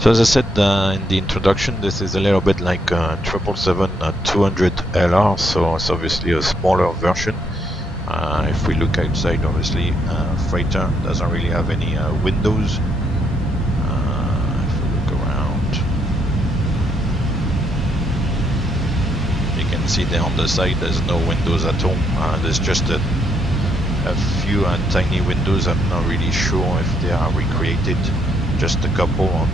So as I said in the introduction, this is a little bit like 777-200 LR, so it's obviously a smaller version. If we look outside, obviously, freighter doesn't really have any windows. If we look around, you can see there on the side there's no windows at all. There's just a few tiny windows. I'm not really sure if they are recreated. Just a couple on.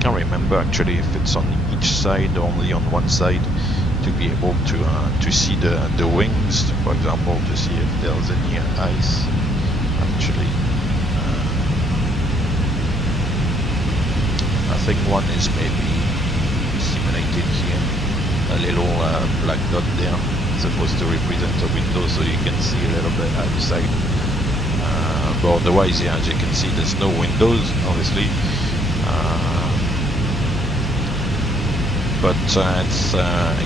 Can't remember actually if it's on each side or only on one side, to be able to see the wings, for example, to see if there's any ice. Actually, I think one is maybe simulated here. A little black dot there, supposed to represent a window, so you can see a little bit outside. But otherwise, yeah, as you can see, there's no windows, obviously. But it's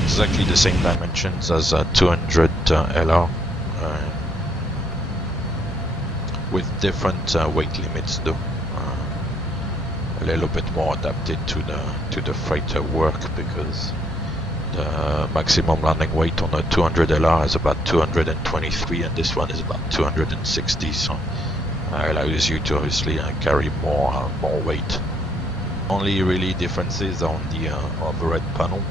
exactly the same dimensions as a 200 LR, with different weight limits, though. A little bit more adapted to the freighter work, because the maximum landing weight on a 200 LR is about 223, and this one is about 260. So allows you to obviously carry more weight. Only really differences on the overhead panel.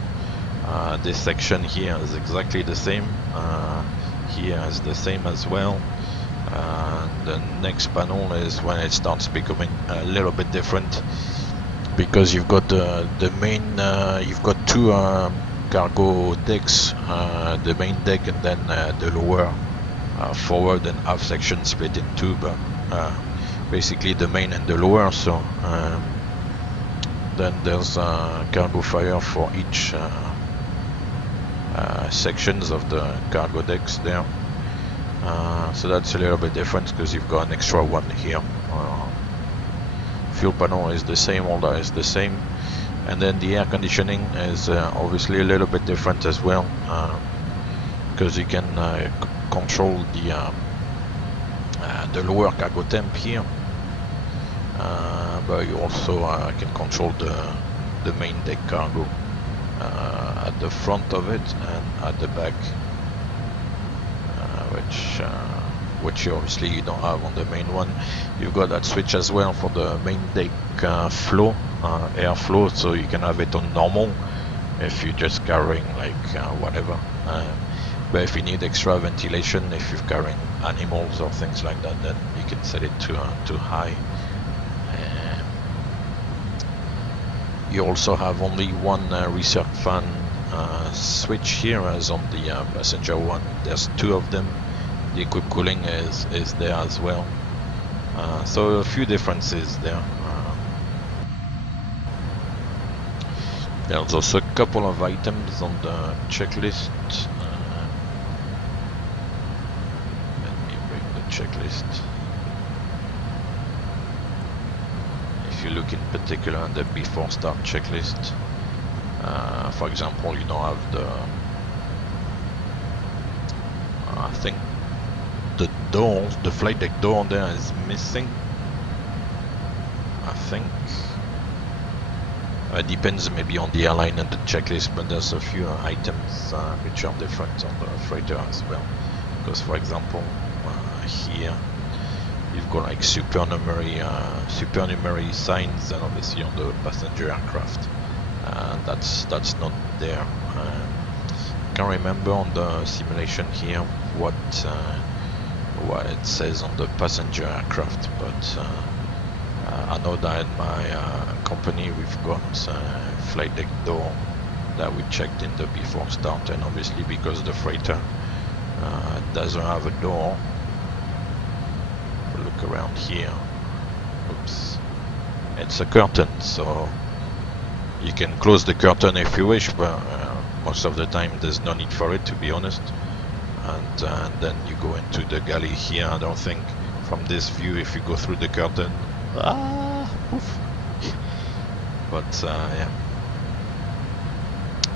This section here is exactly the same. Here is the same as well. The next panel is when it starts becoming a little bit different, because you've got the main. You've got two cargo decks, the main deck and then the lower forward and aft section split in two, but basically the main and the lower. So then there's cargo fire for each sections of the cargo decks there. So that's a little bit different, because you've got an extra one here. Fuel panel is the same, all that is the same. And then the air conditioning is obviously a little bit different as well, because you can control the lower cargo temp here, but you also can control the main deck cargo at the front of it and at the back, which you obviously don't have on the main one. You've got that switch as well for the main deck flow, airflow, so you can have it on normal if you're just carrying like whatever. But if you need extra ventilation, if you're carrying animals or things like that, then you can set it to high. You also have only one recirc fan switch here, as on the passenger one. There's two of them. The equipped cooling is there as well. So a few differences there. There's also a couple of items on the checklist. Let me bring the checklist. If you look in particular at the before start checklist, for example, you don't have the, I think the door, the flight deck door there is missing, I think. It depends maybe on the airline and the checklist, but there's a few items which are different on the freighter as well. Because for example, here you've got like supernumerary signs, and obviously on the passenger aircraft that's not there. Can't remember on the simulation here what it says on the passenger aircraft, but I know that in my company we've got flight deck door that we checked in the before start, and obviously because the freighter doesn't have a door. Look around here. Oops, it's a curtain, so you can close the curtain if you wish, but most of the time there's no need for it, to be honest. And then you go into the galley here. I don't think from this view, if you go through the curtain, oof. But yeah,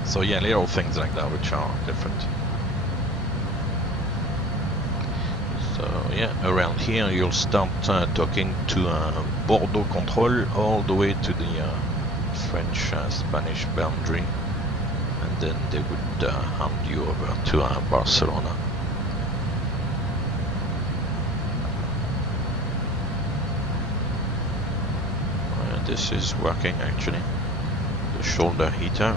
so yeah, little things like that which are different. So So yeah, around here you'll start talking to Bordeaux control all the way to the French-Spanish boundary, and then they would hand you over to Barcelona. This is working actually, the shoulder heater,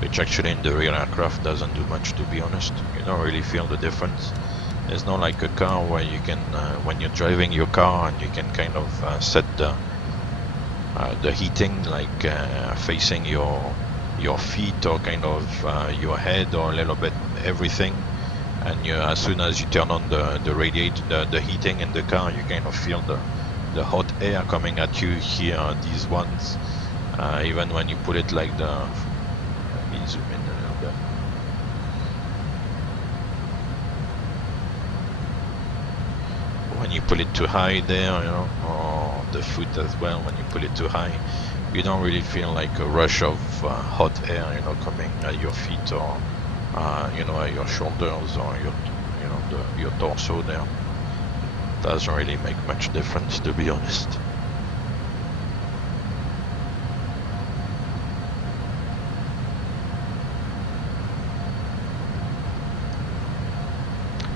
which actually in the real aircraft doesn't do much, to be honest. You don't really feel the difference. There's not like a car where you can, when you're driving your car, and you can kind of set the heating like facing your feet or kind of your head or a little bit everything. And as soon as you turn on the radiator, the heating in the car, you kind of feel the hot air coming at you here. These ones, even when you put it like the, let me zoom in a little bit. When you put it too high there, you know, or the foot as well, when you put it too high, you don't really feel like a rush of hot air, you know, coming at your feet or you know, at your shoulders or your, you know, your torso there. Doesn't really make much difference, to be honest.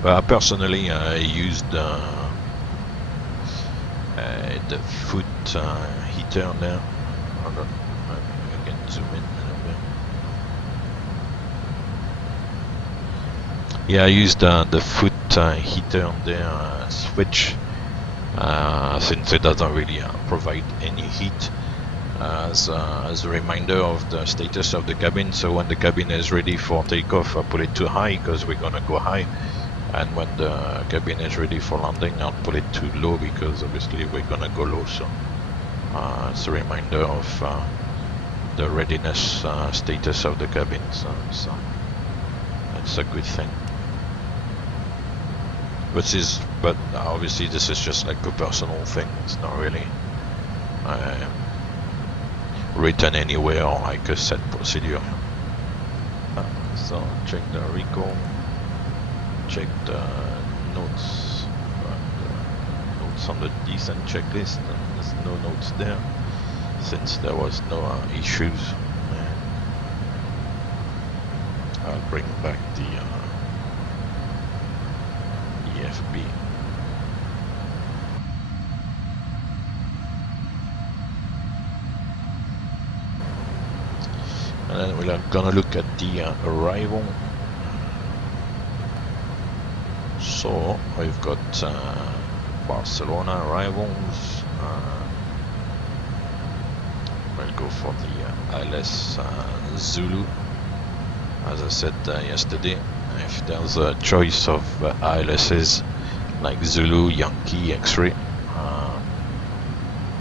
But personally, I used the foot heater there. Hold on, I can zoom in a little bit. Yeah, I used the foot heater there switch, since it doesn't really provide any heat, as a reminder of the status of the cabin. So when the cabin is ready for takeoff, I put it too high because we're gonna go high, and when the cabin is ready for landing, I'll put it too low because obviously we're gonna go low. So it's a reminder of the readiness status of the cabin. So it's a good thing. But obviously this is just like a personal thing. It's not really written anywhere or like a set procedure. So check the recall, check the notes, notes on the descent checklist, and there's no notes there since there was no issues. I'll bring back the EFB. And then we're gonna look at the arrival. So we've got Barcelona arrivals. We'll go for the ILS Zulu. As I said yesterday, if there's a choice of ILSs like Zulu, Yankee, X-ray,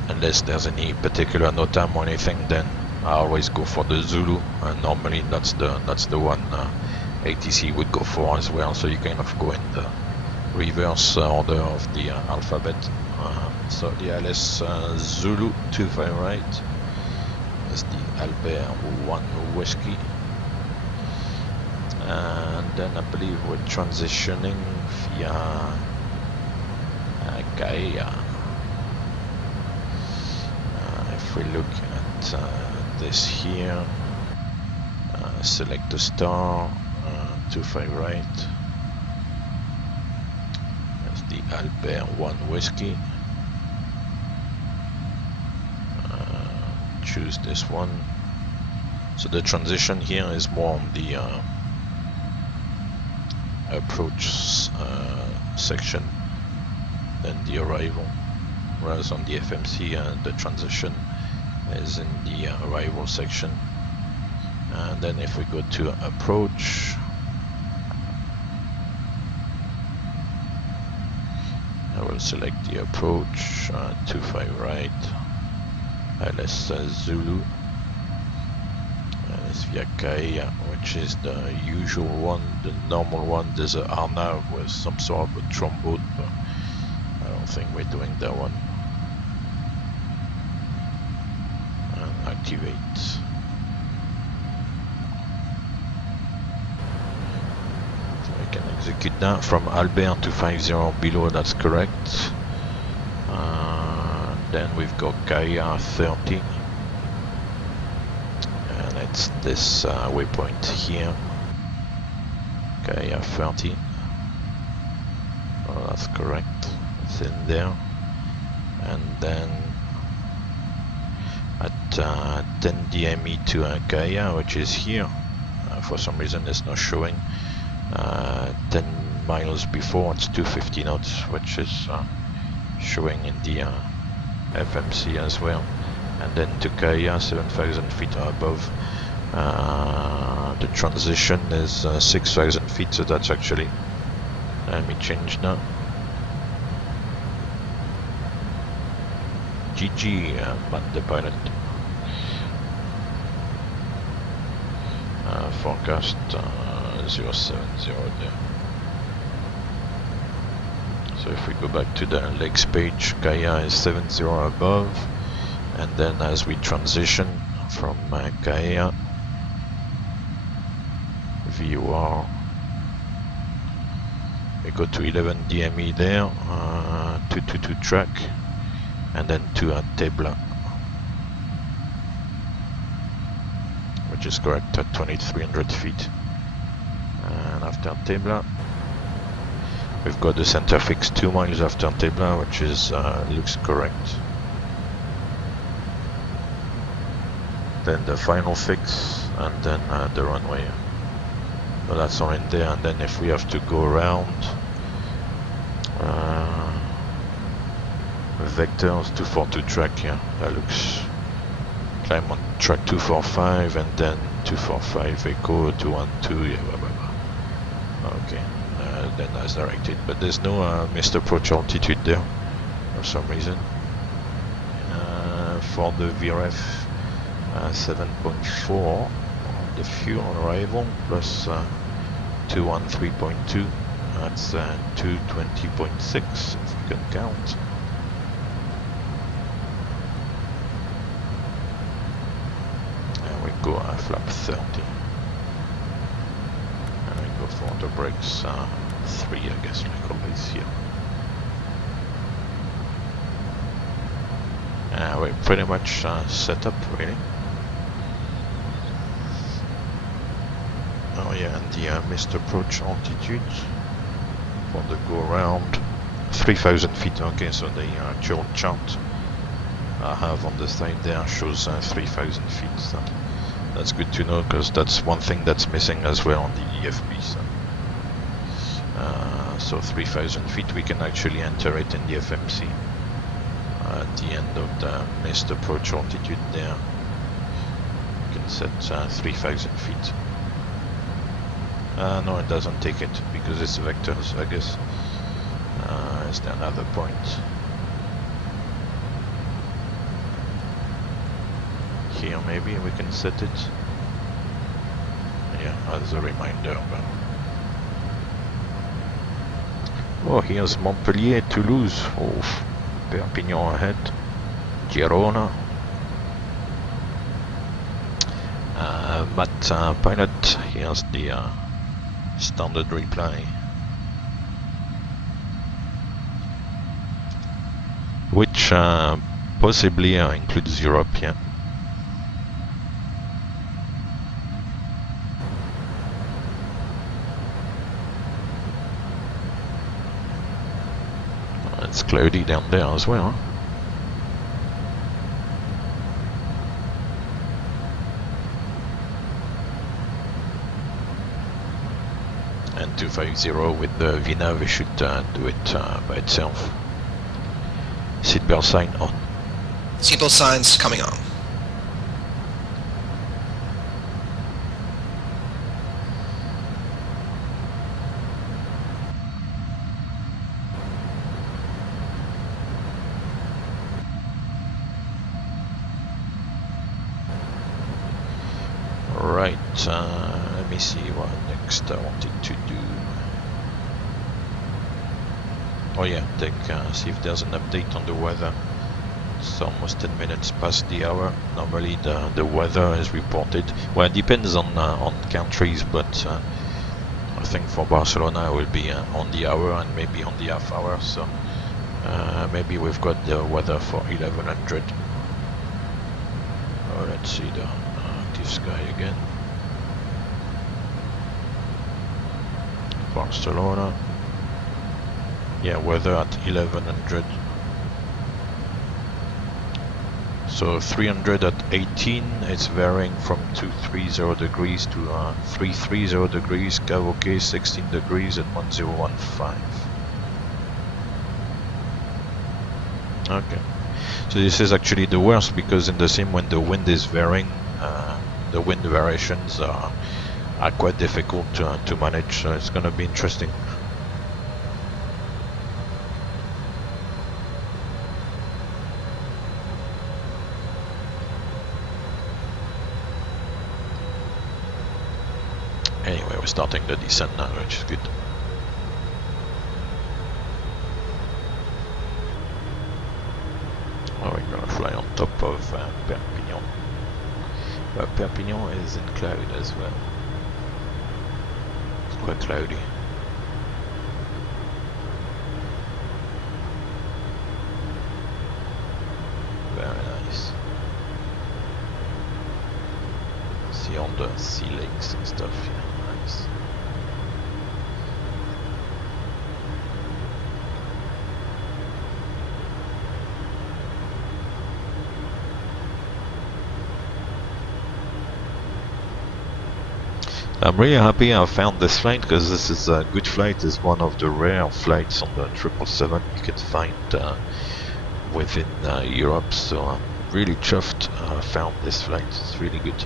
unless there's any particular NOTAM or anything, then I always go for the Zulu, and normally that's the one ATC would go for as well. So you kind of go in the reverse order of the alphabet. So the ILS Zulu 25 right is the Albert 1 Whiskey. And then I believe we're transitioning via Gaia. If we look at this here, select the star, 25 right. That's the Albert 1 Whiskey. Choose this one. So the transition here is more on the approach section than the arrival, whereas on the FMC the transition is in the arrival section. And then if we go to approach, I will select the approach, 25 right, ILS Zulu. It's via Gaia, which is the usual one, the normal one. There's a RNAV with some sort of a trombone, but I don't think we're doing that one. And activate. So I can execute that from Albert to 50 below, that's correct. Then we've got Gaia 30, and it's this waypoint here, Gaia 30. Oh, that's correct, it's in there. And then at 10 DME to Gaia, which is here, for some reason it's not showing. 10 miles before, it's 250 knots, which is showing in the FMC as well. And then to Gaia, 7,000 feet or above, the transition is 6,000 feet, so that's actually, let me change that. GG, man the pilot. Forecast 070 there. So if we go back to the legs page, Gaia is 70 above, and then as we transition from Gaia, VOR, we go to 11 DME there, 222 track, and then to Tebla, which is correct at 2300 feet. And after Tebla, we've got the center fix 2 miles after Tebla, which is looks correct. Then the final fix, and then the runway. So that's all in there. And then if we have to go around, vectors 242 track here. That looks climb on track 245, and then 245 echo 212. Yeah, blah, blah, blah. Okay. Then that's directed, but there's no missed approach altitude there for some reason. For the VRF 7.4, the fuel arrival plus 213.2, that's 220.6 if we can count. And we go flap 30. And we go for the brakes 3, I guess, like always here. We're pretty much set up, really. Oh yeah, and the missed approach altitude for the go around 3,000 feet. Okay, so the actual chart I have on the side there shows 3,000 feet. So that's good to know, because that's one thing that's missing as well on the EFB. So 3,000 feet, we can actually enter it in the FMC at the end of the missed approach altitude there. You can set 3,000 feet. No, it doesn't take it because it's vectors, I guess. Is there another point? Here maybe we can set it. Yeah, as a reminder. But oh, here's Montpellier, Toulouse. Oh, Perpignan ahead. Girona. But pilot, here's the standard reply, which possibly includes Europe, yeah. It's cloudy down there as well, huh? And 250 with the VNAV, we should do it by itself. Seatbelt sign on. Seatbelt signs coming on. Right, let me see what next I wanted to do. Oh yeah, see if there's an update on the weather. It's almost 10 minutes past the hour. Normally the weather is reported. Well, it depends on countries, but I think for Barcelona I will be on the hour and maybe on the half hour, so maybe we've got the weather for 1100. Oh, let's see the active sky again. Barcelona. Yeah, weather at 1100. So 300 at 18, it's varying from 230 degrees to 330 degrees, Cavoque 16 degrees at 1015. Okay, so this is actually the worst, because in the sim when the wind is varying, the wind variations are quite difficult to manage, so it's gonna be interesting. Anyway, we're starting the descent now, which is good. Oh, we're gonna fly on top of Perpignan. But Perpignan is in cloud as well. It's quite cloudy. Very nice. See all the sea lakes and stuff, yeah. Nice. I'm really happy I found this flight, because this is a good flight. It's one of the rare flights on the 777 you can find within Europe, so I'm really chuffed I found this flight. It's really good.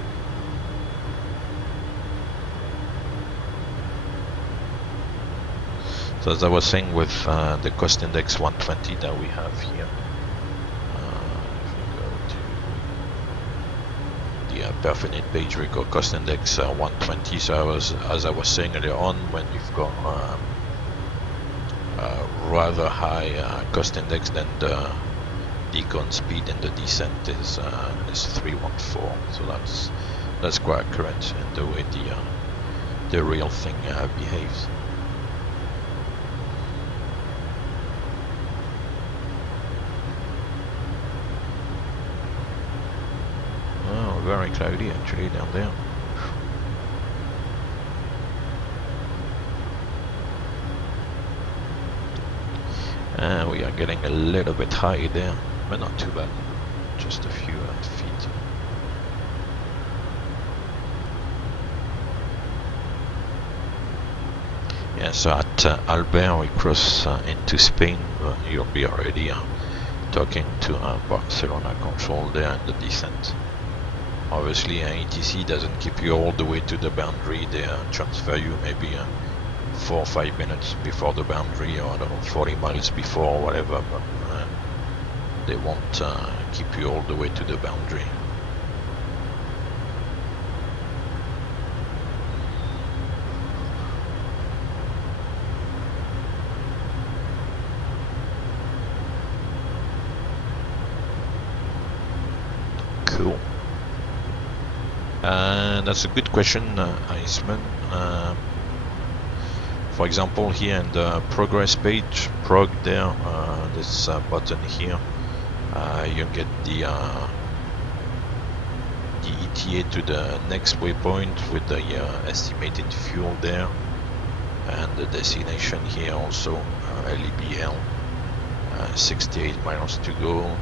So as I was saying, with the cost index 120 that we have here, if we go to the Perfinite page, we got cost index 120. So as I was saying earlier on, when you've got a rather high cost index, then the decon speed in the descent is 314. So that's quite accurate in the way the real thing behaves. Very cloudy actually down there. And we are getting a little bit high there, but not too bad, just a few feet. Yeah, so at Albert we cross into Spain. You'll be already talking to Barcelona control there in the descent. Obviously, ATC doesn't keep you all the way to the boundary. They transfer you maybe 4 or 5 minutes before the boundary, or I don't know, 40 miles before, or whatever, but they won't keep you all the way to the boundary. Cool. That's a good question, Iceman. For example, here in the progress page, prog there, this button here, you get the ETA to the next waypoint with the estimated fuel there, and the destination here also, LEBL, 68 miles to go,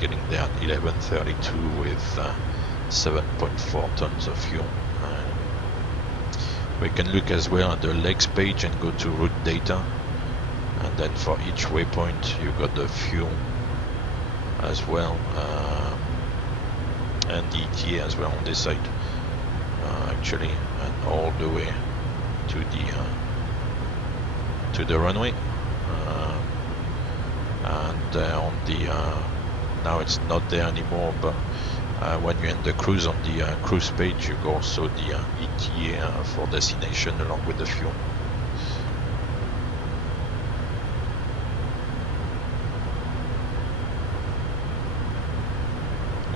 getting there at 11:32 with 7.4 tons of fuel. We can look as well at the legs page and go to route data, and then for each waypoint you got the fuel as well, and the ETA as well on this side, actually, and all the way to the runway, and on the now it's not there anymore, but when you're in the cruise, on the cruise page, you go also the ETA for destination along with the fuel.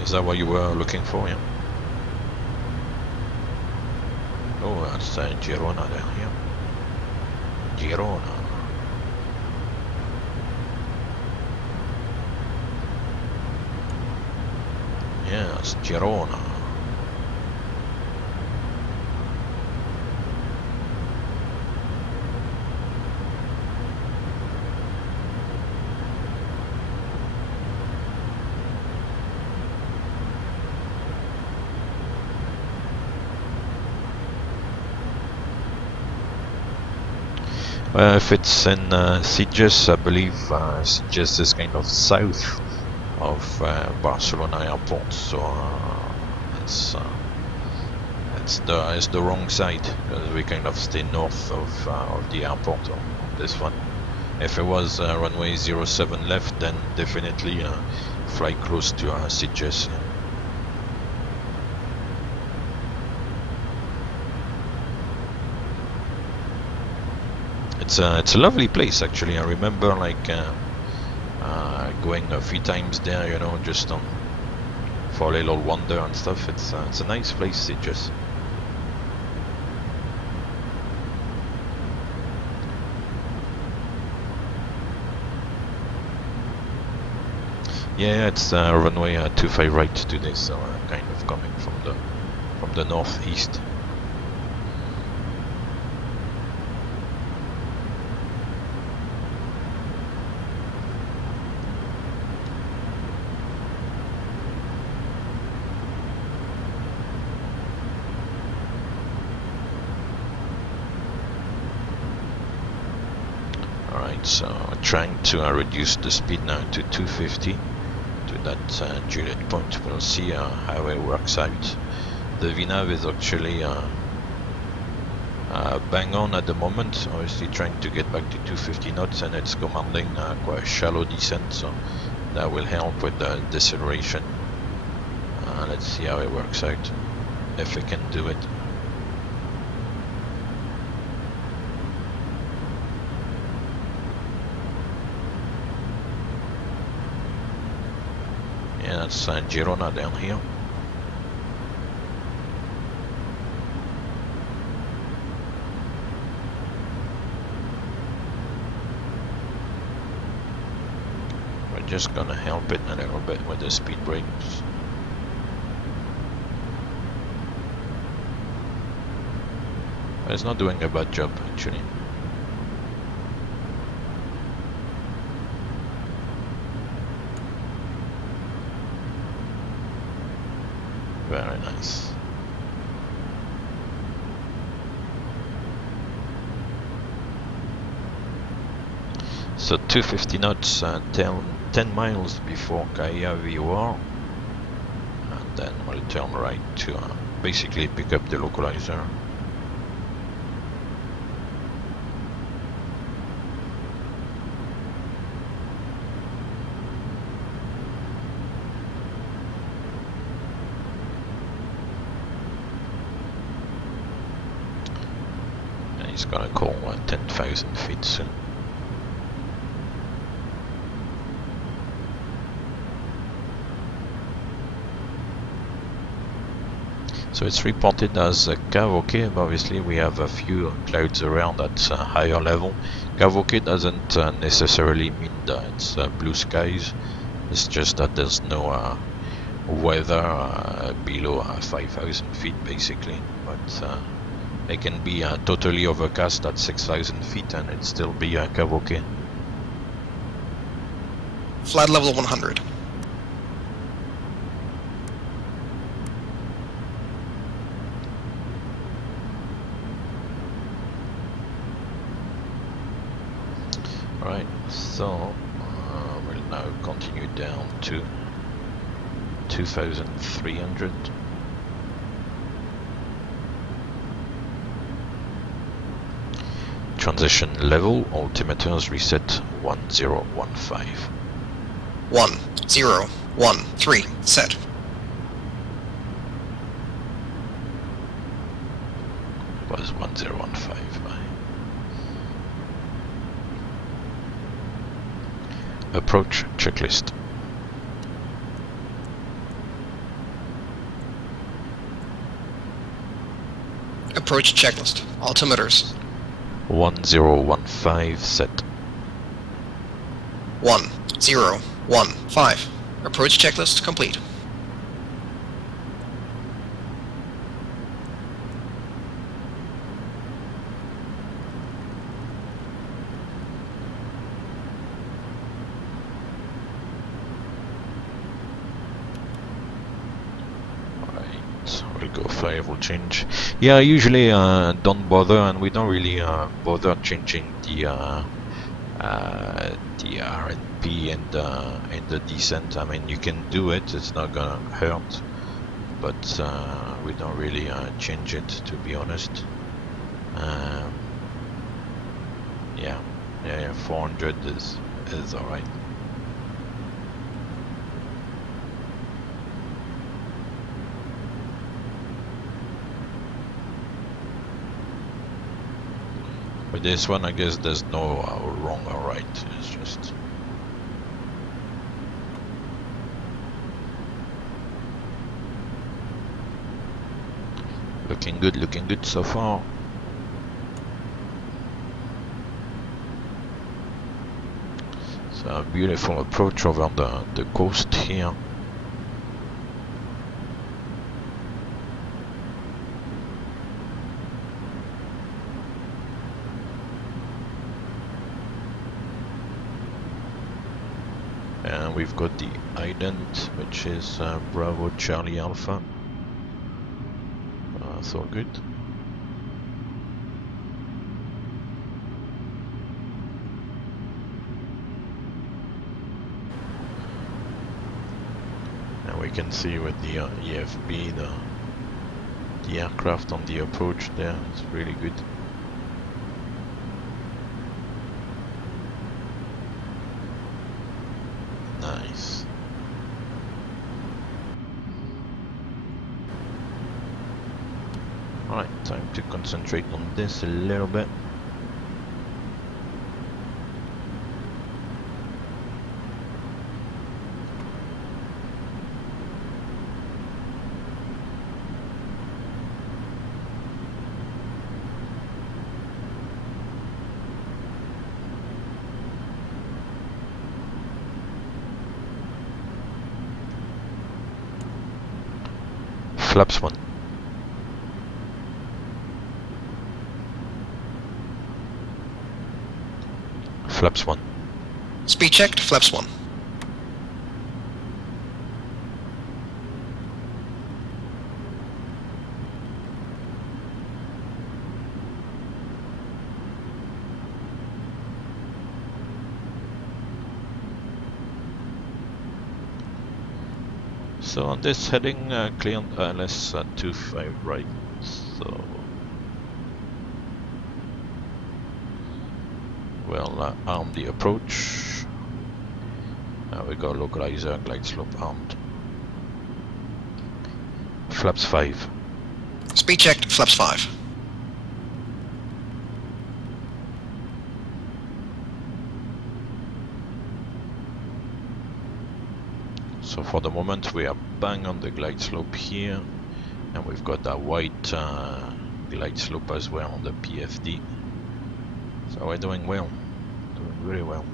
Is that what you were looking for? Yeah. Oh, that's Girona there. Yeah. Girona. Yes, Girona. If it's in Sitges, I believe Sitges is kind of south of Barcelona airport, so it's the wrong side, because we kind of stay north of the airport on this one. If it was runway 07 left, then definitely fly close to Sitges. It's a lovely place actually. I remember like going a few times there, you know, just for a little wander and stuff. It's a nice place, Sitges. Yeah, it's runway 25 right today, so kind of coming from the northeast. So trying to reduce the speed now to 250 to that Juliet point. We'll see how it works out. The VNAV is actually bang on at the moment, obviously trying to get back to 250 knots, and it's commanding quite a shallow descent, so that will help with the deceleration. Let's see how it works out, if it can do it. Yeah, that's Girona down here. We're just gonna help it a little bit with the speed brakes. But it's not doing a bad job actually. Very nice. So 250 knots, 10 miles before Caia VOR, and then we'll turn right to basically pick up the localizer. He's gonna call 10,000 feet soon. So it's reported as Cav OK, but obviously we have a few clouds around at higher level. Cav OK doesn't necessarily mean that it's blue skies, it's just that there's no weather below 5,000 feet basically, but it can be totally overcast at 6,000 feet and it still be Cav OK. Flight level 100. Right, so we'll now continue down to 2,300. Transition level, altimeters reset 1015. 1013, set. Was 1015. Approach checklist. Approach checklist. Altimeters. 1015 set. 1015. Approach checklist complete. Variable change. Yeah, I usually don't bother, and we don't really bother changing the RNP and the descent. I mean, you can do it; it's not gonna hurt, but we don't really change it, to be honest. Yeah, 400 is all right. With this one, I guess there's no wrong or right, it's just... looking good so far. It's a beautiful approach over the coast here. And we've got the ident, which is Bravo Charlie Alpha. So good. And we can see with the EFB the aircraft on the approach there. It's really good. Nice. Alright, time to concentrate on this a little bit. Flaps 1. Flaps 1. Speed checked, flaps 1. So on this heading, clear on ILS 25 right, so we'll arm the approach. We got localizer, glide slope armed. Flaps 5. Speed checked, flaps 5. So for the moment we are bang on the glide slope here, and we've got that white glide slope as well on the PFD. So we're doing well, doing really well.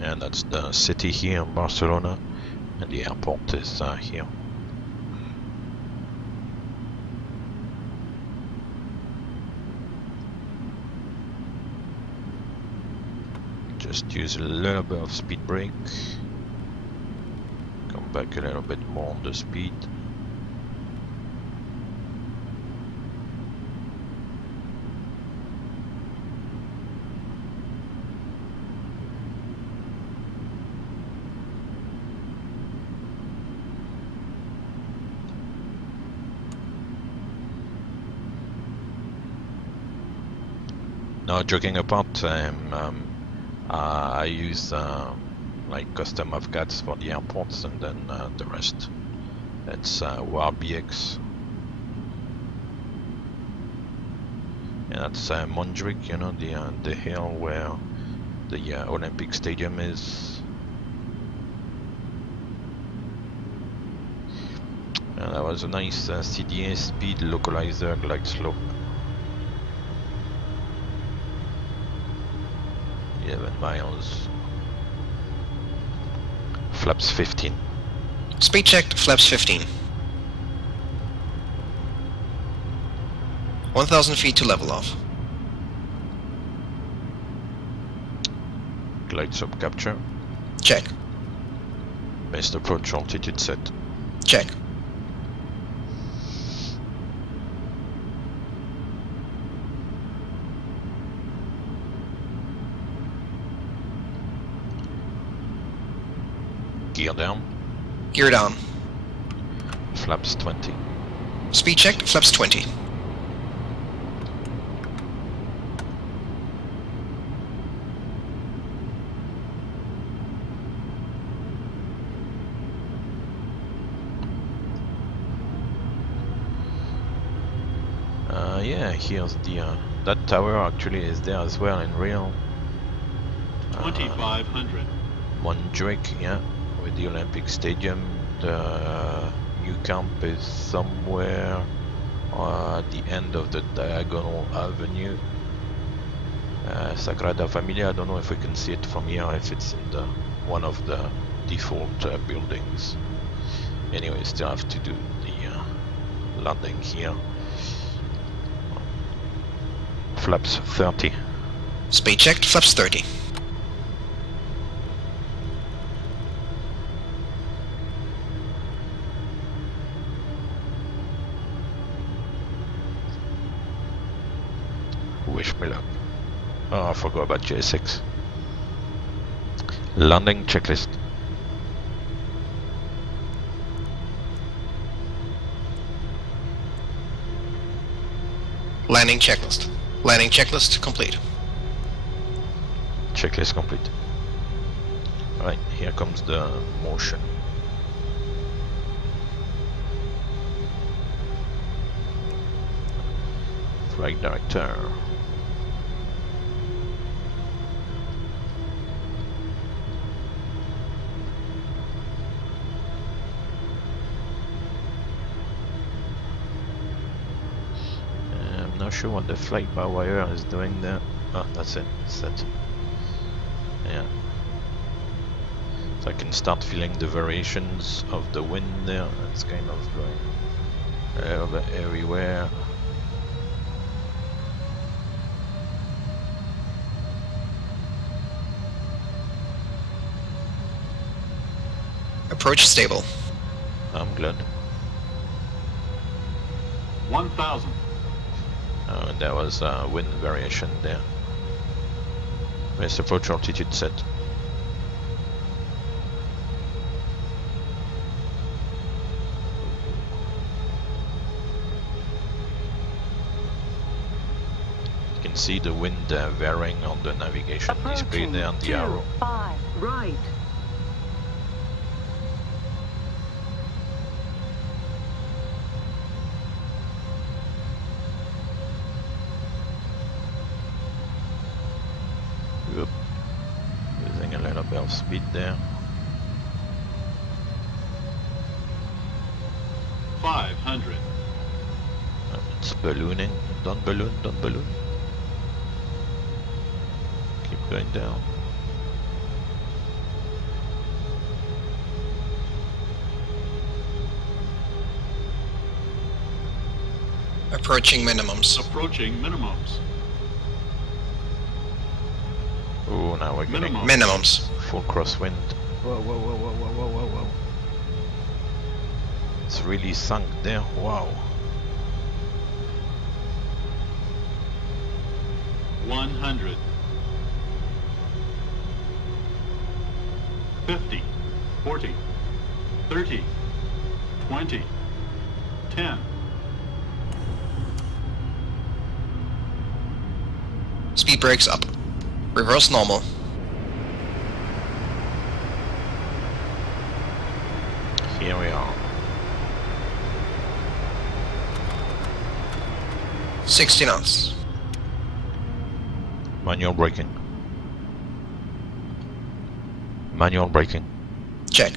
And that's the city here in Barcelona, and the airport is here. Just use a little bit of speed brake, come back a little bit more on the speed. No, joking apart, I use like custom AVGATs for the airports, and then the rest, it's WAR BX. Yeah, that's Mondrian, you know, the hill where the Olympic Stadium is. And that was a nice CDA speed localizer glide slope. 11 miles. Flaps 15. Speed checked, flaps 15. 1,000 feet to level off. Glide slope capture. Check. Best approach altitude set. Check. Gear down. Gear down. Flaps 20. Speed checked, flaps 20. Yeah, here's the that tower actually is there as well in real. 2,500. Mondrian, yeah, with the Olympic Stadium. The new camp is somewhere at the end of the diagonal avenue. Sagrada Familia, I don't know if we can see it from here, if it's in the one of the default buildings. Anyway, still have to do the landing here. Flaps 30. Speed checked, flaps 30. Wish me luck. Oh, I forgot about J6. Landing checklist. Landing checklist. Landing checklist complete. Checklist complete. Alright, here comes the motion. Flight director. I'm not sure what the flight by wire is doing there. Oh, that's it. Set. Yeah. So I can start feeling the variations of the wind there. It's kind of going a little bit everywhere. Approach stable. I'm glad. 1,000. There was wind variation there. Where's approach altitude set? You can see the wind varying on the navigation display there on the arrow. 5, right. Oop. Using a little bit of speed there. 500. It's ballooning. Don't balloon, don't balloon. Keep going down. Approaching minimums. Approaching minimums. Oh, now we're getting Minimums. full crosswind. Whoa, whoa, whoa, whoa, whoa, whoa, whoa, whoa. It's really sunk there. Wow. 100. 50. 40. 30. 20. 10. Speed brakes up. Reverse normal. Here we are. 60 knots. Manual braking. Manual braking. Check.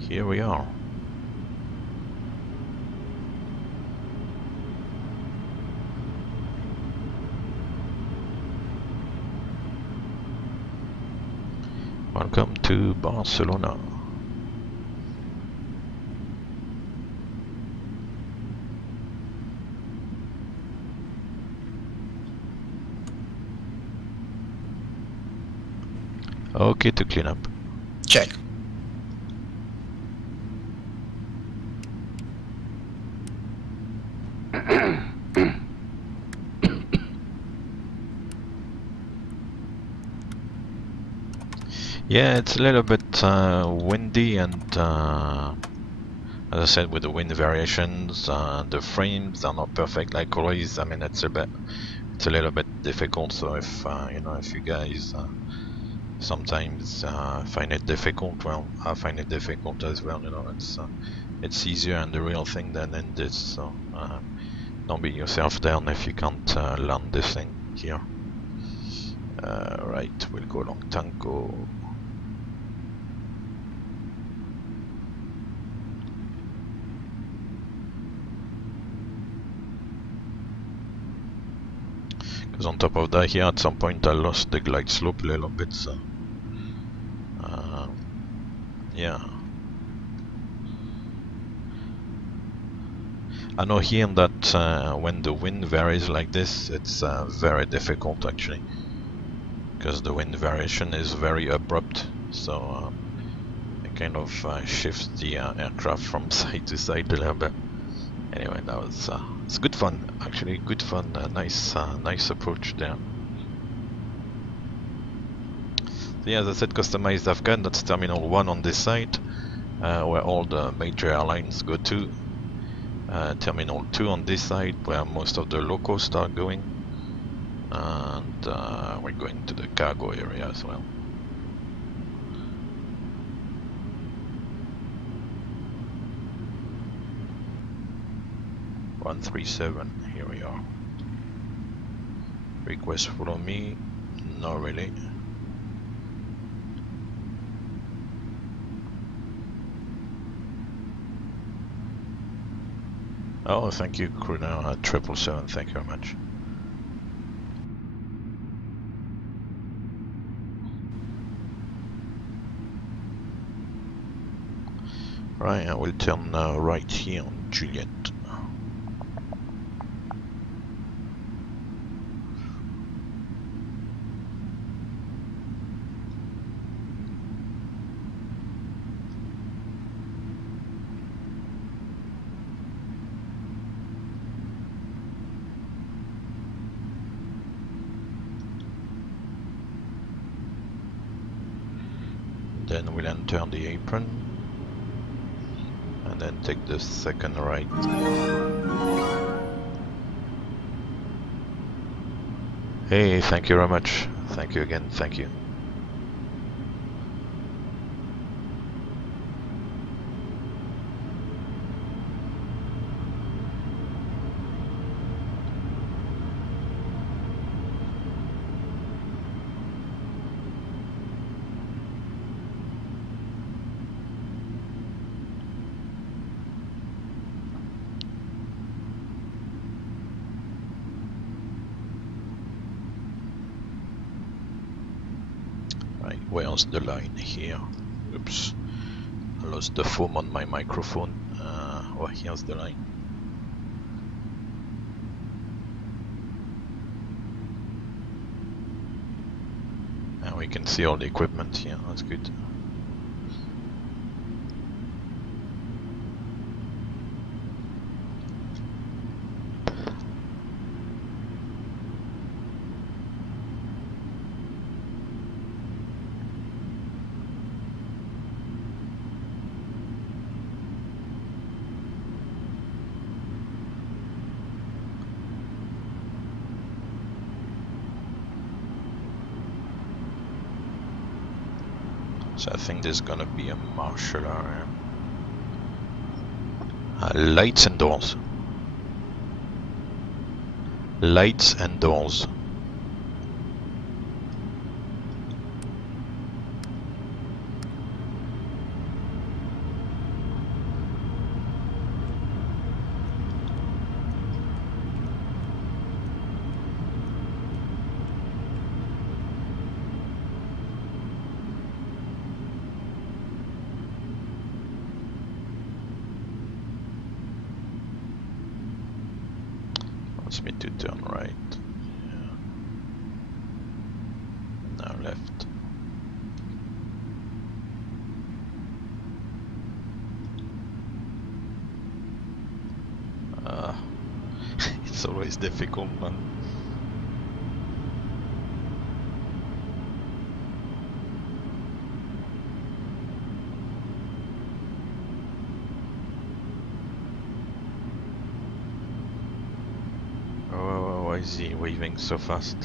Here we are. Welcome to Barcelona. Okay to clean up. Check. Yeah, it's a little bit windy, and as I said, with the wind variations, the frames are not perfect like always. I mean, it's a little bit difficult. So if you know, if you guys sometimes find it difficult, well, I find it difficult as well. You know, it's easier in the real thing than in this. So don't beat yourself down if you can't land this thing here. Right, we'll go along Tango. Because on top of that here, at some point I lost the glide slope a little bit, so yeah. I know here that when the wind varies like this, it's very difficult actually, because the wind variation is very abrupt, so it kind of shifts the aircraft from side to side a little bit. Anyway, that was it's good fun, actually, good fun, nice approach there. So yeah, as I said, customized Afghan, that's Terminal 1 on this side, where all the major airlines go to. Terminal 2 on this side, where most of the low cost are going. And we're going to the cargo area as well. (137), here we are. Request follow me? Not really. Oh, thank you, Crooner 777, thank you very much. Right, I will turn right here on Juliet. Then we'll enter the apron and then take the second right. Hey, thank you very much. Thank you again, thank you. Where's the line here? Oops, I lost the foam on my microphone. Oh, here's the line. And we can see all the equipment here, that's good. So I think there's gonna be a martial area. Lights and doors. Lights and doors. Wants me to turn right. Yeah. Now left. It's always difficult, man. Why is he waving so fast?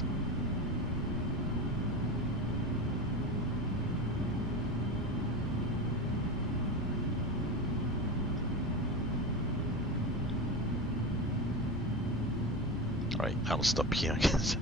Right, I'll stop here, I guess.